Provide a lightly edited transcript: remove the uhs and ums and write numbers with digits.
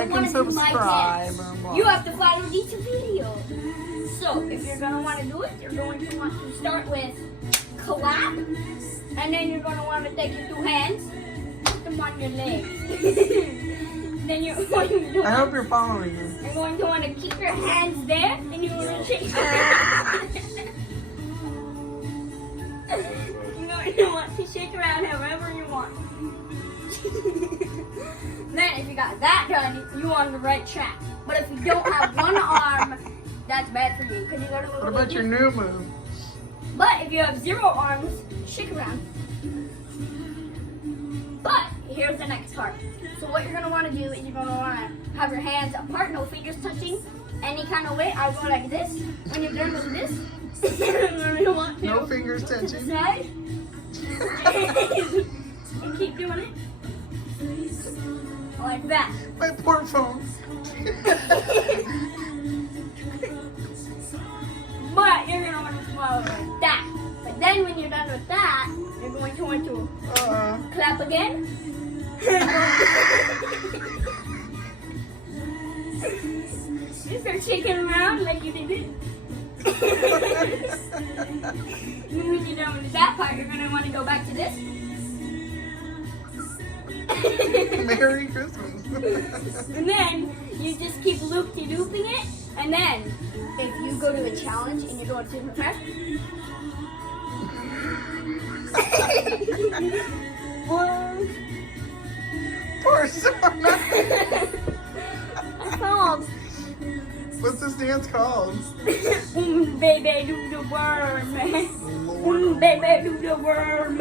like and subscribe. You have to follow these videos. So if you're gonna want to do it, you're going to want to start with clap, and then you're gonna want to take your two hands, put them on your legs. Then you're going to. I hope you're following me. You're going to want to keep your hands there, and you're going to shake your hands. You're going to want to shake around however you want. Then, if you got that done, you're on the right track. But if you don't have one arm, that's bad for you because you got a little. What about your new move? But if you have 0 arms, shake around. But here's the next part. So what you're gonna want to do is you're gonna want to have your hands apart, no fingers touching, any kind of way. I'll go like this. When you're done with this, you're gonna want to No fingers put this touching. aside and keep doing it like that. My poor phone. But you're gonna want to swallow like that. But then when you're done with that, you're going to want to clap again. You start shaking around like you did it. And when you're done with that part, you're gonna want to go back to this. Merry Christmas. And then you just keep looping it. And then if you go to a challenge and you're going super fast. Poor Sona. That's called What's this dance called? baby do the worm. Baby do the worm.